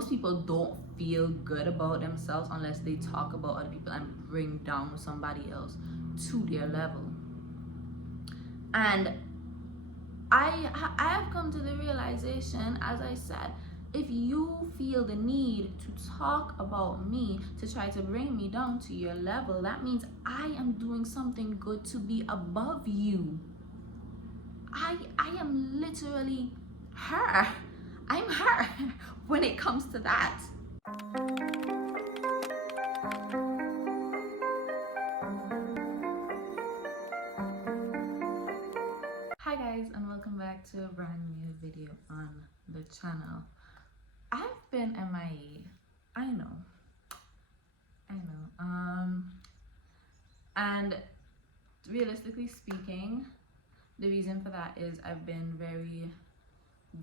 most people don't feel good about themselves unless they talk about other people and bring down somebody else to their level. And I have come to the realization, as I said, if you feel the need to talk about me to try to bring me down to your level, that means I am doing something good to be above you. I am literally her. I'm her when it comes to that. Hi guys, and welcome back to a brand new video on the channel. I've been MIA. I know. And realistically speaking, the reason for that is I've been very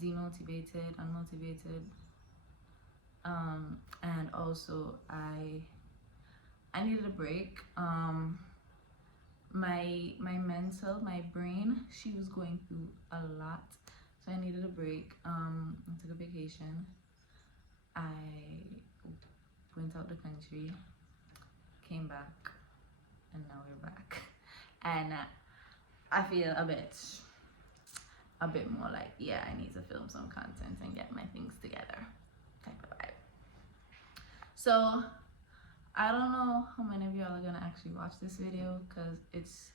demotivated, unmotivated, and also I needed a break. My brain, she was going through a lot, so I needed a break. I took a vacation. I went out the country, came back, and now we're back. And I feel a bit more like, yeah, I need to film some content and get my things together type of vibe. So I don't know how many of y'all are gonna actually watch this video, because it's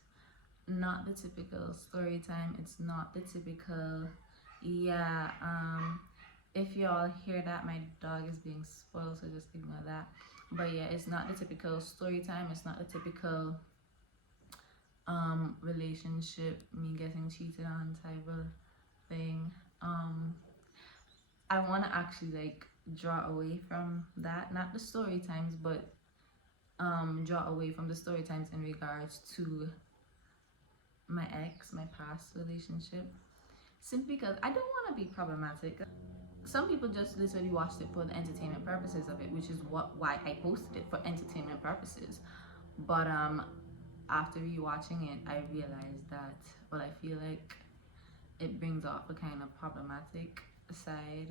not the typical story time. It's not the typical, yeah, if y'all hear that, my dog is being spoiled, so just ignore that. But yeah, it's not the typical story time. It's not the typical relationship, me getting cheated on type of thing. I want to actually like draw away from that, not the story times, but draw away from the story times in regards to my ex, my past relationship, simply because I don't want to be problematic. Some people just literally watched it for the entertainment purposes of it, which is why I posted it, for entertainment purposes. But after rewatching it, I realized that, well, I feel like it brings off a kind of problematic side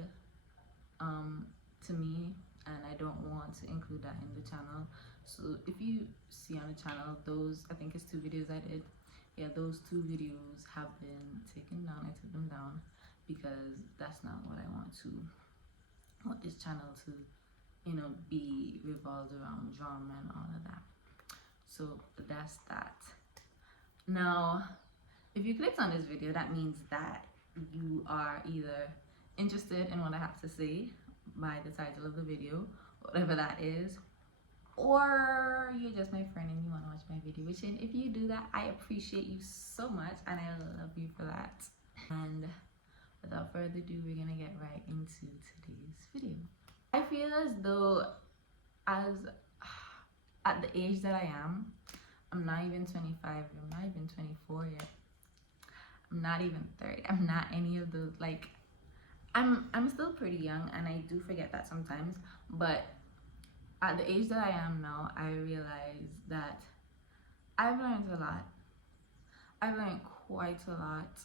to me, and I don't want to include that in the channel. So if you see on the channel, those, I think it's 2 videos I did, yeah, those 2 videos have been taken down. I took them down because that's not what I want this channel to, you know, be revolved around drama and all of that. So that's that. Now, if you clicked on this video, that means that you are either interested in what I have to say by the title of the video, whatever that is, or you're just my friend and you want to watch my video, which, and if you do that, I appreciate you so much and I love you for that. And without further ado, we're gonna get right into today's video. I feel as though, as at the age that I am, I'm not even 25, I'm not even 24 yet, I'm not even 30, I'm not any of those, like, I'm still pretty young, and I do forget that sometimes. But at the age that I am now, I realize that I've learned a lot. I've learned quite a lot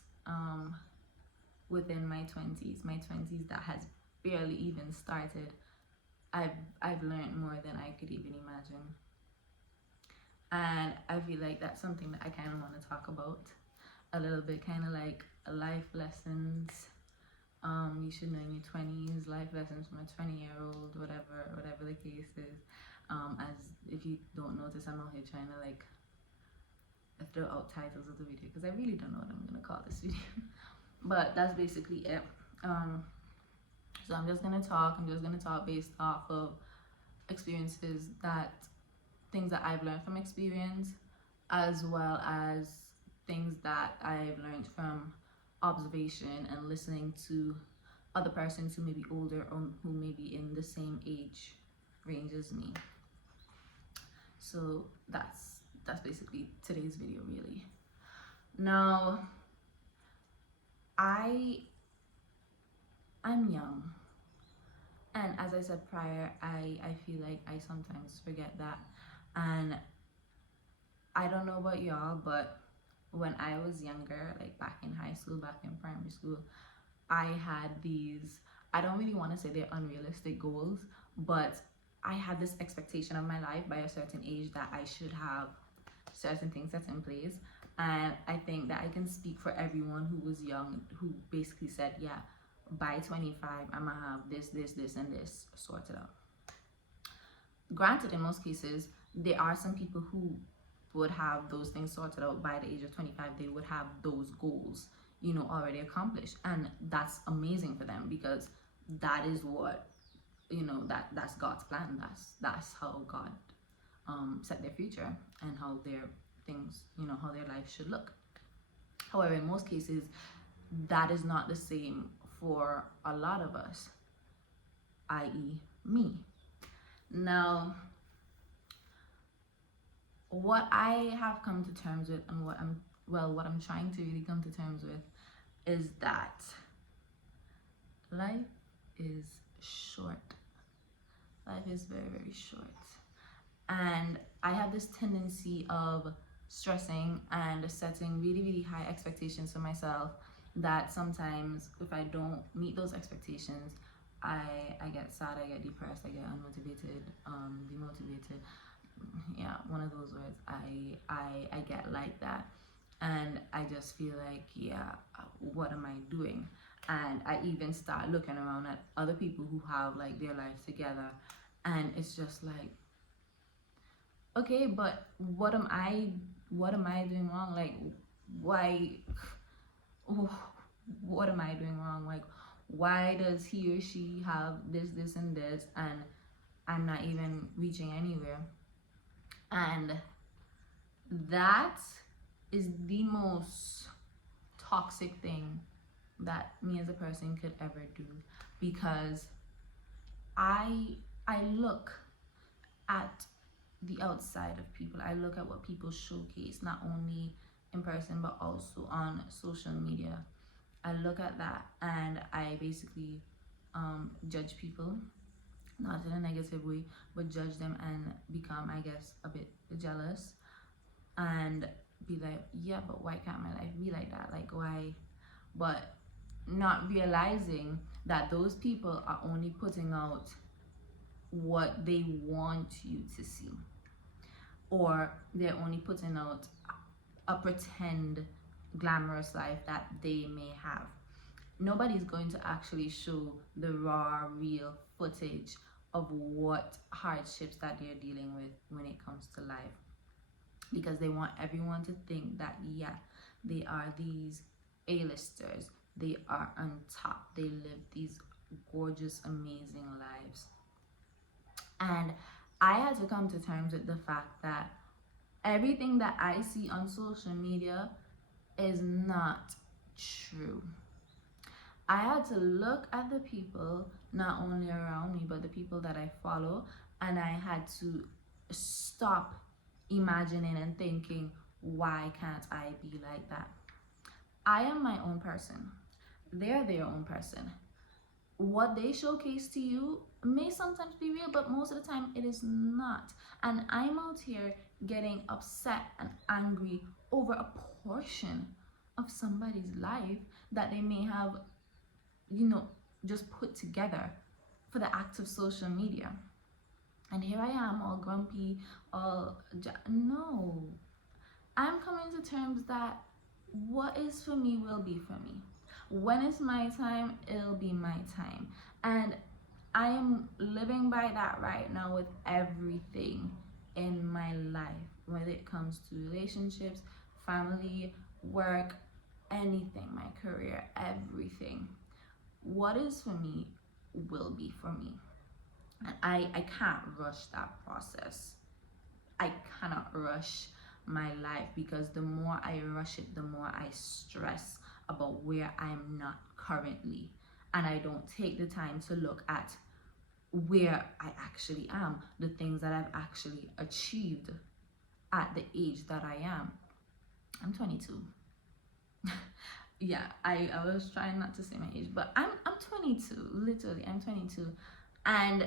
within my 20s. My 20s that has barely even started. I've learned more than I could even imagine. And I feel like that's something that I kind of want to talk about a little bit, kind of like life lessons. You should know in your 20s, life lessons from a 20-year-old, whatever the case is. As if you don't notice, I'm out here trying to like throw out titles of the video because I really don't know what I'm gonna call this video. But that's basically it. So I'm just gonna talk based off of experiences, things that I've learned from experience, as well as things that I've learned from observation and listening to other persons who may be older or who may be in the same age range as me. So that's basically today's video, really. Now, I'm young, and as I said prior, I feel like I sometimes forget that. And I don't know about y'all, but when I was younger, like back in high school, back in primary school, I I don't really want to say they're unrealistic goals, but I had this expectation of my life by a certain age that I should have certain things set in place. And I think that I can speak for everyone who was young, who basically said, yeah, by 25, I'm gonna have this, and this sorted out. Granted, in most cases, there are some people who would have those things sorted out by the age of 25. They would have those goals, already accomplished. And that's amazing for them, because that is what, that's God's plan. That's how God set their future, and how their things, how their life should look. However, in most cases, that is not the same for a lot of us, i.e. me. Now, what I have come to terms with, and what I'm trying to really come to terms with, is that life is short. Life is very, very short. And I have this tendency of stressing and setting really, really high expectations for myself, that sometimes if I don't meet those expectations, I get sad, I get depressed, I get unmotivated, demotivated. Yeah, one of those words. I get like that, and I just feel like, yeah, what am I doing? And I even start looking around at other people who have like their lives together, and it's just like, okay, but what am I doing wrong? Like, why? What am I doing wrong? Like, why does he or she have this, and this, and I'm not even reaching anywhere? And that is the most toxic thing that me as a person could ever do, because I look at the outside of people. I look at what people showcase, not only in person but also on social media. I look at that, and I basically judge people, not in a negative way, but judge them and become, I guess, a bit jealous, and be like, yeah, but why can't my life be like that? Like, why? But not realizing that those people are only putting out what they want you to see, or they're only putting out a pretend glamorous life that they may have. Nobody's going to actually show the raw, real footage of what hardships that they're dealing with when it comes to life, because they want everyone to think that, yeah, they are these A-listers, they are on top, they live these gorgeous, amazing lives. And I had to come to terms with the fact that everything that I see on social media is not true. I had to look at the people, not only around me, but the people that I follow, and I had to stop imagining and thinking, why can't I be like that? I am my own person. They're their own person. What they showcase to you may sometimes be real, but most of the time it is not. And I'm out here getting upset and angry over a portion of somebody's life that they may have, just put together for the act of social media. And here I am, all grumpy, no. I'm coming to terms that what is for me will be for me. When it's my time, it'll be my time. And I am living by that right now with everything in my life, whether it comes to relationships, family, work, anything, my career, everything. What is for me will be for me. And I can't rush that process. I cannot rush my life, because the more I rush it, the more I stress about where I am not currently. And I don't take the time to look at where I actually am, the things that I've actually achieved at the age that I am. I'm 22. Yeah, I was trying not to say my age, but I'm 22. Literally, I'm 22. And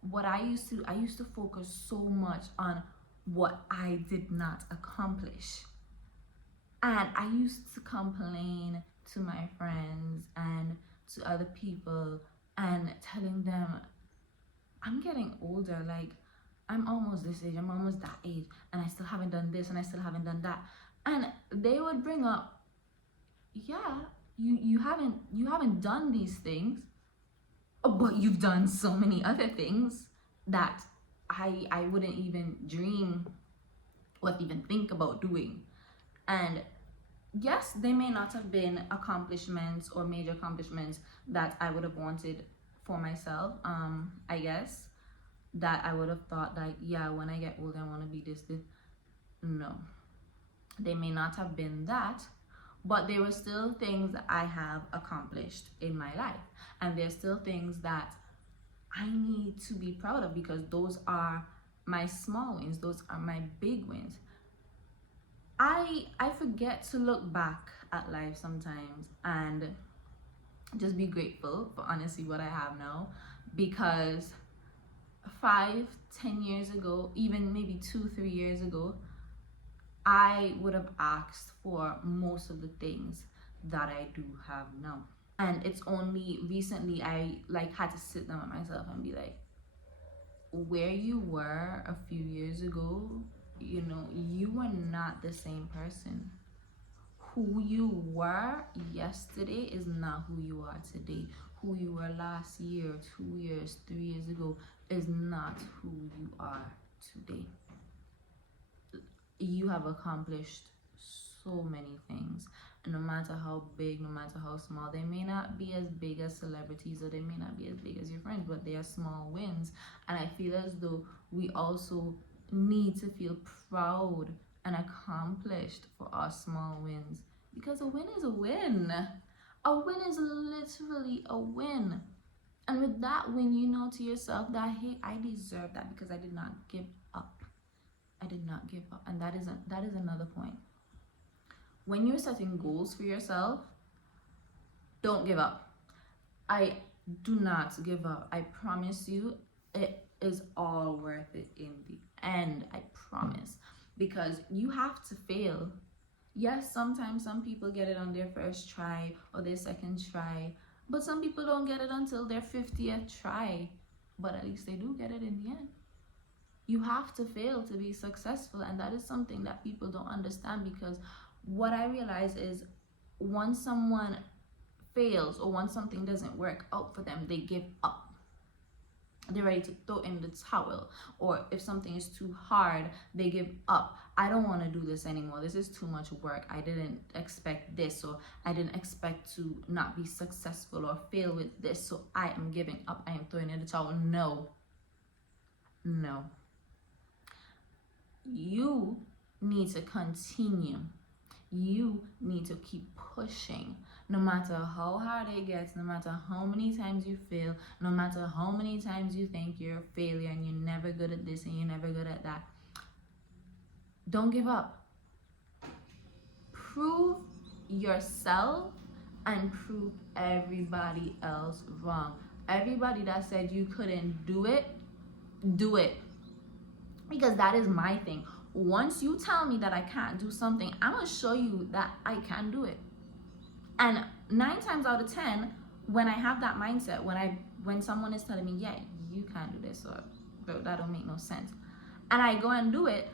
what I used to focus so much on what I did not accomplish. And I used to complain to my friends and to other people and telling them, I'm getting older, like I'm almost this age, I'm almost that age, and I still haven't done this and I still haven't done that. And they would bring up, yeah, you haven't done these things, but you've done so many other things that I wouldn't even dream or even think about doing. And yes, they may not have been accomplishments or major accomplishments that I would have wanted for myself. I guess that I would have thought like, yeah, when I get older, I want to be this. No, they may not have been that, but there were still things that I have accomplished in my life, and there's still things that I need to be proud of, because those are my small wins, those are my big wins. I forget to look back at life sometimes and just be grateful for honestly what I have now, because 5-10 years ago, even maybe 2-3 years ago, I would have asked for most of the things that I do have now. And it's only recently I like had to sit down with myself and be like, where you were a few years ago, you were not the same person. Who you were yesterday is not who you are today. Who you were last year, 2 years, 3 years ago is not who you are today. You have accomplished so many things, no matter how big, no matter how small. They may not be as big as celebrities, or they may not be as big as your friends, but they are small wins. And I feel as though we also need to feel proud and accomplished for our small wins, because a win is a win. A win is literally a win. And with that win, you know to yourself that, hey, I deserve that because I did not give up. I did not give up. And that is another point. When you're setting goals for yourself, don't give up. I do not give up. I promise you, it is all worth it in the end. I promise. Because you have to fail. Yes, sometimes some people get it on their first try or their second try, but some people don't get it until their 50th try. But at least they do get it in the end. You have to fail to be successful, and that is something that people don't understand, because what I realize is once someone fails or once something doesn't work out for them, they give up. They're ready to throw in the towel. Or if something is too hard, they give up. I don't want to do this anymore. This is too much work. I didn't expect this, or I didn't expect to not be successful or fail with this, so I am giving up. I am throwing in the towel. No. You need to continue. You need to keep pushing, no matter how hard it gets, no matter how many times you fail, no matter how many times you think you're a failure and you're never good at this and you're never good at that. Don't give up. Prove yourself and prove everybody else wrong. Everybody that said you couldn't do it, do it. Because that is my thing. Once you tell me that I can't do something, I'm going to show you that I can do it. And 9 times out of 10, when I have that mindset, when someone is telling me, yeah, you can't do this, or that don't make no sense, and I go and do it,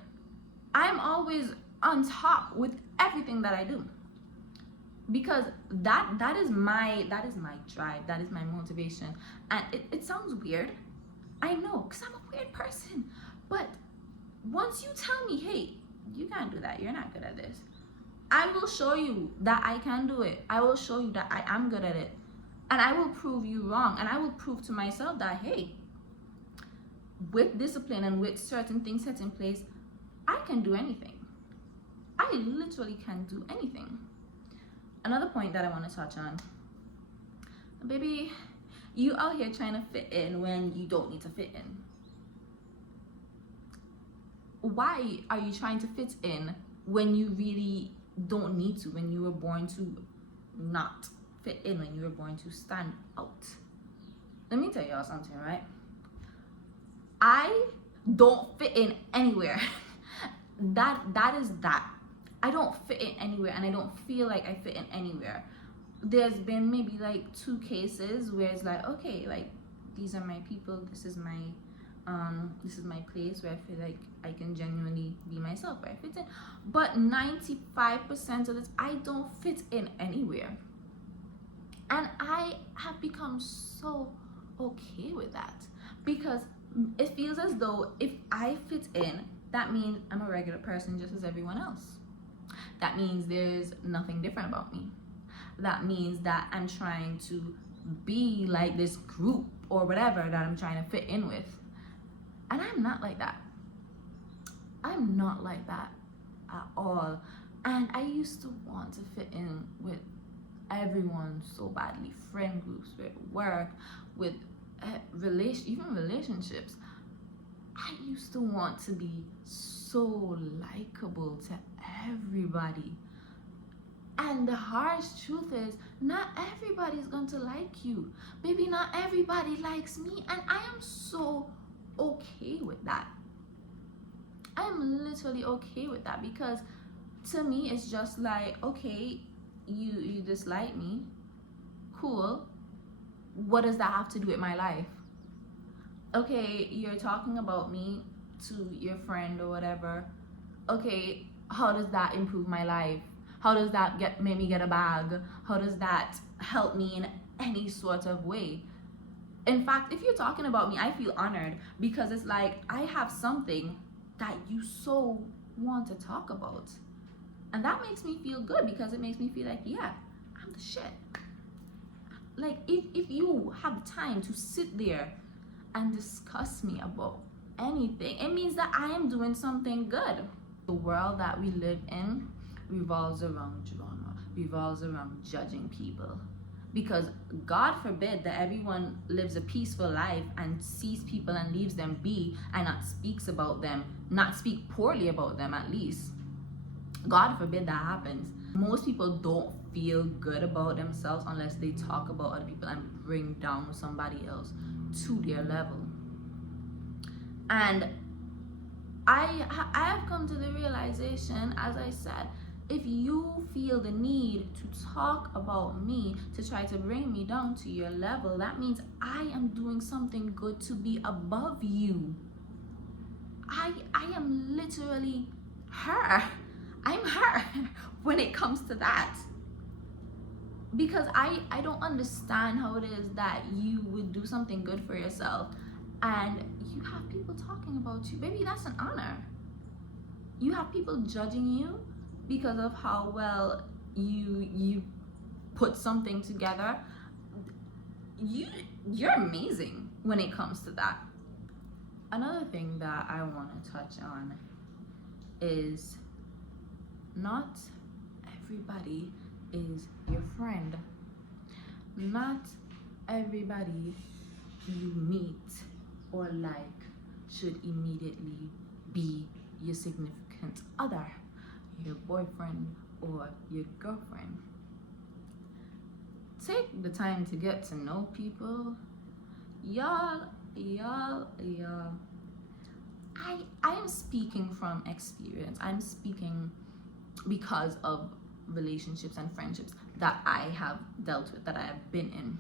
I'm always on top with everything that I do. Because that is my drive, that is my motivation. And it sounds weird, I know, because I'm a weird person, but once you tell me, hey, you can't do that, you're not good at this, I will show you that I can do it. I will show you that I am good at it. And I will prove you wrong. And I will prove to myself that, hey, with discipline and with certain things set in place, I can do anything. I literally can do anything. Another point that I want to touch on. Baby, you out here trying to fit in when you don't need to fit in. Why are you trying to fit in when you really don't need to, when you were born to not fit in, when you were born to stand out? Let me tell y'all something, right? I don't fit in anywhere. that is that. I don't fit in anywhere, and I don't feel like I fit in anywhere. there's been maybe like 2 cases where it's like, okay, like these are my people, this is my place where I feel like I can genuinely be myself, where I fit in. But 95% of this, I don't fit in anywhere. And I have become so okay with that, because it feels as though if I fit in, that means I'm a regular person just as everyone else. That means there's nothing different about me. That means that I'm trying to be like this group or whatever that I'm trying to fit in with. And I'm not like that. I'm not like that at all. And I used to want to fit in with everyone so badly. Friend groups, with work, with even relationships. I used to want to be so likable to everybody. And the harsh truth is, not everybody's going to like you. Baby, not everybody likes me. And I am so okay with that. I'm literally okay with that, because to me it's just like, okay, you dislike me, cool, what does that have to do with my life? Okay, you're talking about me to your friend or whatever, okay, how does that improve my life? How does that make me get a bag? How does that help me in any sort of way? In fact, if you're talking about me, I feel honored, because it's like I have something that you so want to talk about. And that makes me feel good, because it makes me feel like, yeah, I'm the shit. Like, if you have time to sit there and discuss me about anything, it means that I am doing something good. The world that we live in revolves around drama, revolves around judging people. Because God forbid that everyone lives a peaceful life and sees people and leaves them be, and not speaks about them, not speak poorly about them at least. God forbid that happens. Most people don't feel good about themselves unless they talk about other people and bring down somebody else to their level. And I have come to the realization, as I said, if you feel the need to talk about me, to try to bring me down to your level, that means I am doing something good to be above you. I am literally her. I'm her when it comes to that. Because I don't understand how it is that you would do something good for yourself and you have people talking about you. Baby, that's an honor. You have people judging you because of how well you put something together. You're amazing when it comes to that. Another thing that I want to touch on is, not everybody is your friend. Not everybody you meet or like should immediately be your significant other, your boyfriend or your girlfriend. Take the time to get to know people. Y'all. I am speaking from experience. I'm speaking because of relationships and friendships that I have dealt with, that I have been in.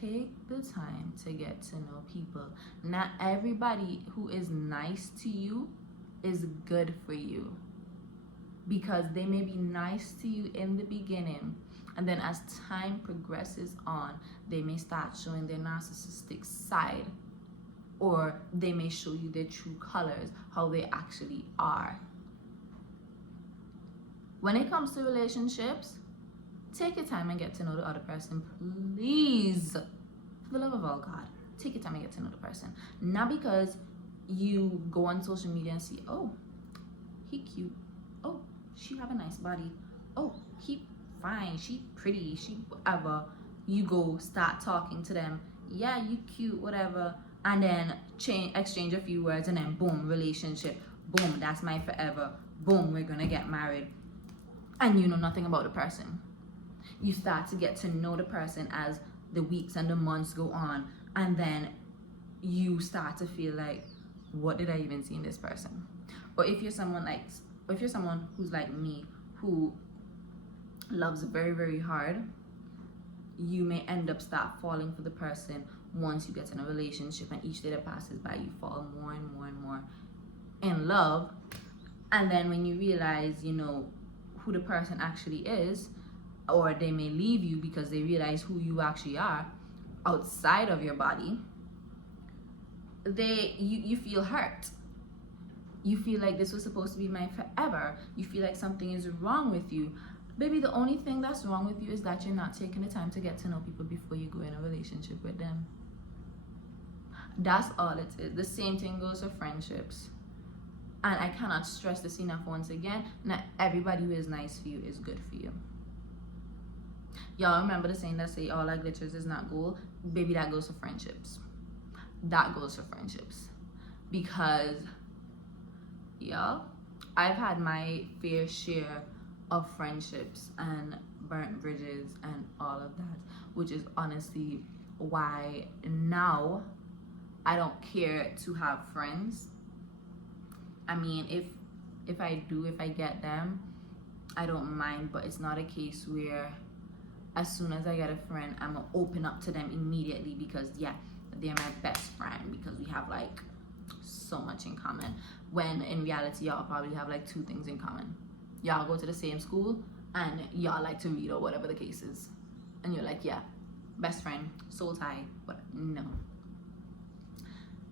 Take the time to get to know people. Not everybody who is nice to you is good for you, because they may be nice to you in the beginning, and then as time progresses on, they may start showing their narcissistic side, or they may show you their true colors, how they actually are. When it comes to relationships, take your time and get to know the other person, please. For the love of all God, take your time and get to know the person. Not because you go on social media and see, oh, he cute, oh, she have a nice body, oh, he fine, she pretty, she whatever. You go start talking to them, yeah, you cute, whatever, and then exchange a few words, and then boom, relationship, boom, that's my forever, boom, we're gonna get married. And you know nothing about the person. You start to get to know the person as the weeks and the months go on, and then you start to feel like, what did I even see in this person? Or if you're someone who's like me, who loves very, very hard, you may end up start falling for the person once you get in a relationship, and each day that passes by you fall more and more and more in love. And then when you realize, you know, who the person actually is, or they may leave you because they realize who you actually are outside of your body, you feel hurt. You feel like this was supposed to be mine forever. You feel like something is wrong with you. Baby, the only thing that's wrong with you is that you're not taking the time to get to know people before you go in a relationship with them. That's all it is. The same thing goes for friendships. And I cannot stress this enough once again, not everybody who is nice for you is good for you. Y'all remember the saying that say all that glitters is not gold? Baby, that goes for friendships. That goes for friendships. Because, y'all, I've had my fair share of friendships and burnt bridges and all of that, which is honestly why now I don't care to have friends. I mean, if I get them, I don't mind, but it's not a case where as soon as I get a friend, I'm gonna open up to them immediately because yeah, they're my best friend because we have like so much in common. When in reality, y'all probably have like 2 things in common. Y'all go to the same school and y'all like to read or whatever the case is. And you're like, yeah, best friend, soul tie, but no.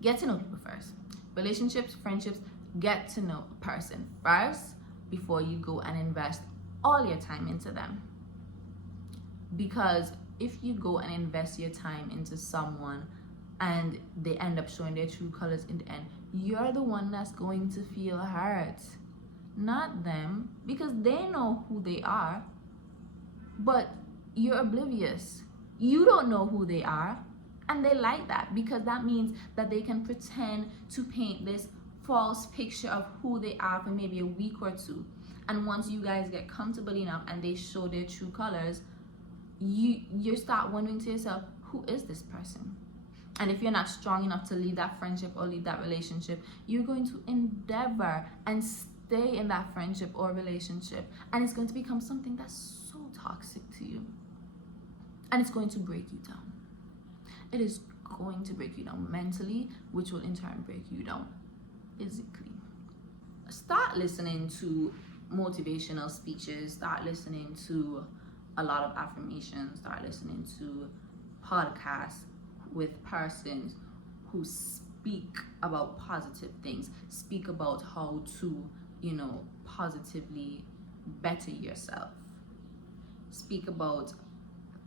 Get to know people first. Relationships, friendships, get to know a person first before you go and invest all your time into them. Because if you go and invest your time into someone and they end up showing their true colors in the end, you're the one that's going to feel hurt, not them, because they know who they are, but you're oblivious. You don't know who they are, and they like that because that means that they can pretend to paint this false picture of who they are for maybe a week or 2. And once you guys get comfortable enough and they show their true colors, you start wondering to yourself, who is this person? And if you're not strong enough to leave that friendship or leave that relationship, you're going to endeavor and stay in that friendship or relationship, and it's going to become something that's so toxic to you, and it's going to break you down. It is going to break you down mentally, which will in turn break you down physically. Start listening to motivational speeches, start listening to a lot of affirmations, start listening to podcasts with persons who speak about positive things, speak about how to, you know, positively better yourself, speak about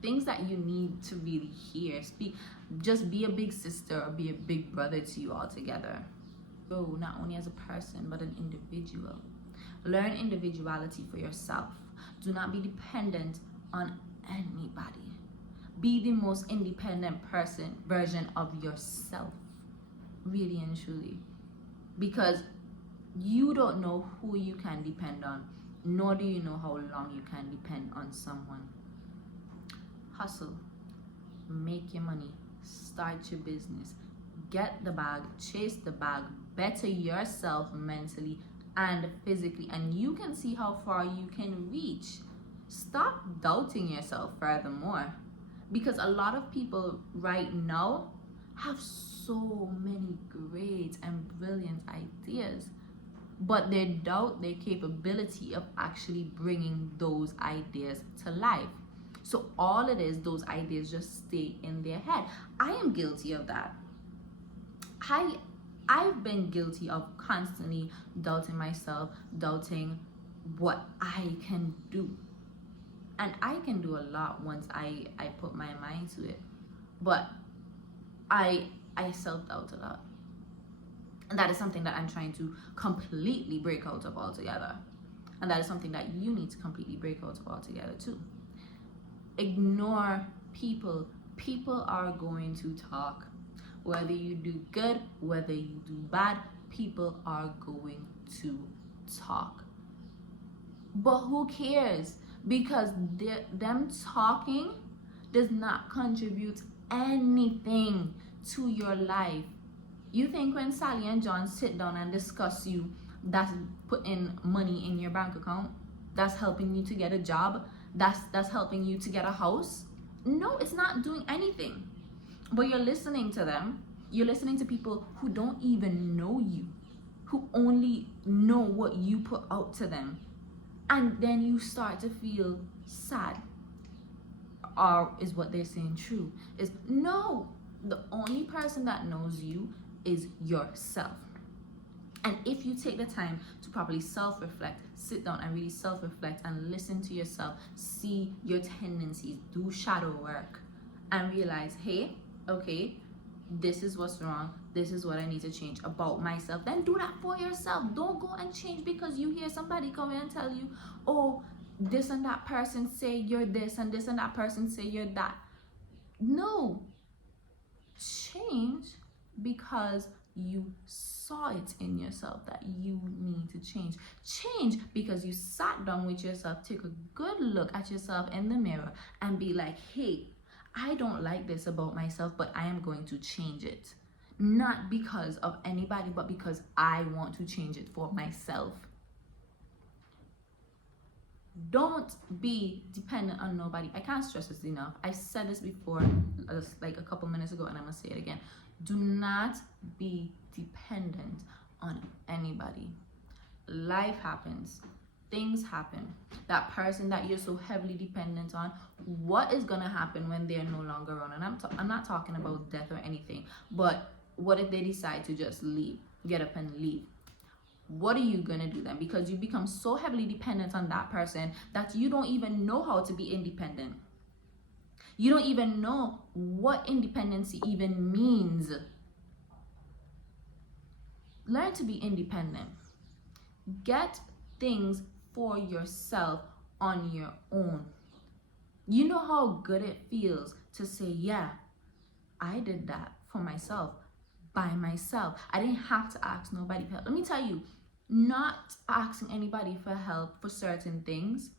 things that you need to really hear. Just be a big sister or be a big brother to you all together. Grow not only as a person but an individual. Learn individuality for yourself. Do not be dependent on anybody. Be the most independent version of yourself, really and truly, because you don't know who you can depend on, nor do you know how long you can depend on someone. Hustle, make your money, start your business, get the bag, chase the bag, better yourself mentally and physically, and you can see how far you can reach. Stop doubting yourself furthermore, because a lot of people right now have so many great and brilliant ideas, but they doubt their capability of actually bringing those ideas to life. So all it is, those ideas just stay in their head. I am guilty of that. I've been guilty of constantly doubting myself, doubting what I can do. And I can do a lot once I put my mind to it. But I self-doubt a lot. And that is something that I'm trying to completely break out of altogether. And that is something that you need to completely break out of altogether too. Ignore people. People are going to talk. Whether you do good, whether you do bad, people are going to talk. But who cares? Because them talking does not contribute anything to your life. You think when Sally and John sit down and discuss you, that's putting money in your bank account, that's helping you to get a job, that's helping you to get a house. No, it's not doing anything. But you're listening to them. You're listening to people who don't even know you, who only know what you put out to them. And then you start to feel sad. Or is what they're saying true? Is no, the only person that knows you is yourself. And if you take the time to properly self-reflect, sit down and really self-reflect and listen to yourself, see your tendencies, do shadow work, and realize, hey, okay, this is what's wrong, this is what I need to change about myself, then do that for yourself. Don't go and change because you hear somebody come in and tell you, oh, this and that person say you're this and this and that person say you're that. No. Change because you saw it in yourself that you need to change. Change because you sat down with yourself, take a good look at yourself in the mirror and be like, hey, I don't like this about myself, but I am going to change it. Not because of anybody, but because I want to change it for myself. Don't be dependent on nobody. I can't stress this enough. I said this before, like a couple minutes ago, and I'm gonna say it again. Do not be dependent on anybody. Life happens. Things happen. That person that you're so heavily dependent on, what is gonna happen when they're no longer around? And I'm not talking about death or anything, but what if they decide to just leave, get up and leave? What are you gonna do then? Because you become so heavily dependent on that person that you don't even know how to be independent. You don't even know what independency even means. Learn to be independent. Get things for yourself on your own. You know how good it feels to say, yeah, I did that for myself, by myself. I didn't have to ask nobody for help. Let me tell you, not asking anybody for help for certain things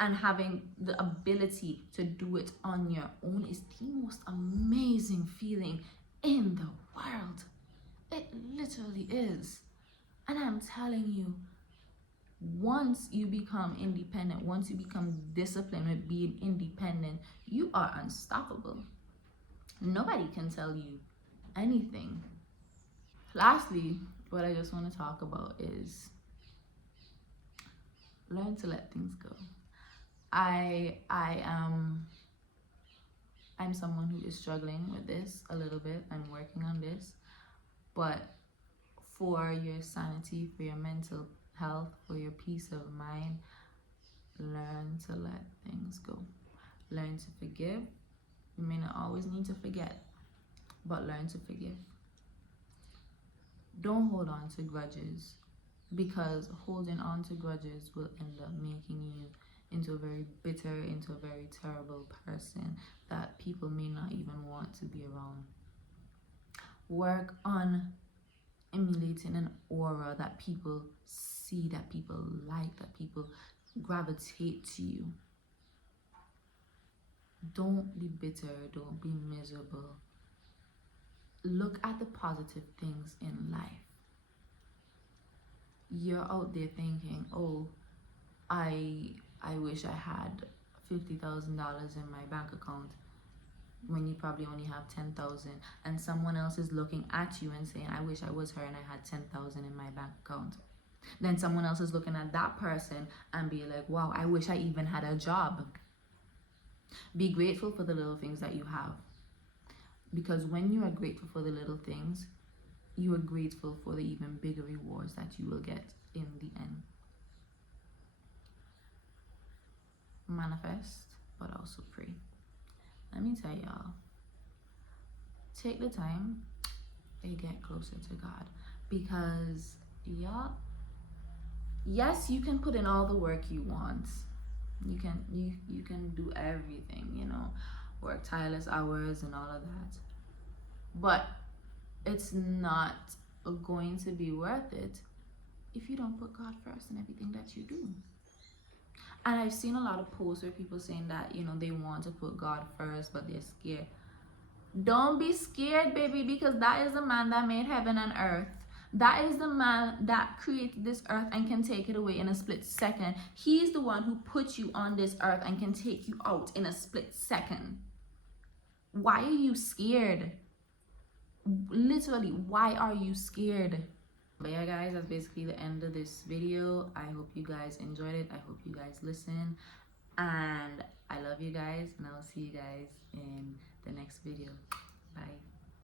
and having the ability to do it on your own is the most amazing feeling in the world. It literally is. And I'm telling you, once you become independent, once you become disciplined with being independent, you are unstoppable. Nobody can tell you anything. Lastly, what I just want to talk about is learn to let things go. I'm someone who is struggling with this a little bit. I'm working on this, but for your sanity, for your mental health, for your peace of mind, learn to let things go. Learn to forgive. You may not always need to forget, but learn to forgive. Don't hold on to grudges, because holding on to grudges will end up making you into a very bitter, into a very terrible person that people may not even want to be around. Work on emulating an aura that people see, that people like, that people gravitate to you. Don't be bitter, don't be miserable. Look at the positive things in life. You're out there thinking, oh, I wish I had $50,000 in my bank account, when you probably only have 10,000, and someone else is looking at you and saying, I wish I was her and I had 10,000 in my bank account. Then someone else is looking at that person and be like, wow, I wish I even had a job. Be grateful for the little things that you have, because when you are grateful for the little things, you are grateful for the even bigger rewards that you will get in the end. Manifest, but also pray. Let me tell y'all, take the time and get closer to God, because y'all, yes, you can put in all the work you want. You can do everything, you know, work tireless hours and all of that, but it's not going to be worth it if you don't put God first in everything that you do. And I've seen a lot of posts where people saying that, you know, they want to put God first, but they're scared. Don't be scared, baby, because that is the man that made heaven and earth. That is the man that created this earth and can take it away in a split second. He's the one who put you on this earth and can take you out in a split second. Why are you scared? Literally, why are you scared? But yeah, guys, that's basically the end of this video. I hope you guys enjoyed it. I hope you guys listen. And I love you guys. And I'll see you guys in the next video. Bye.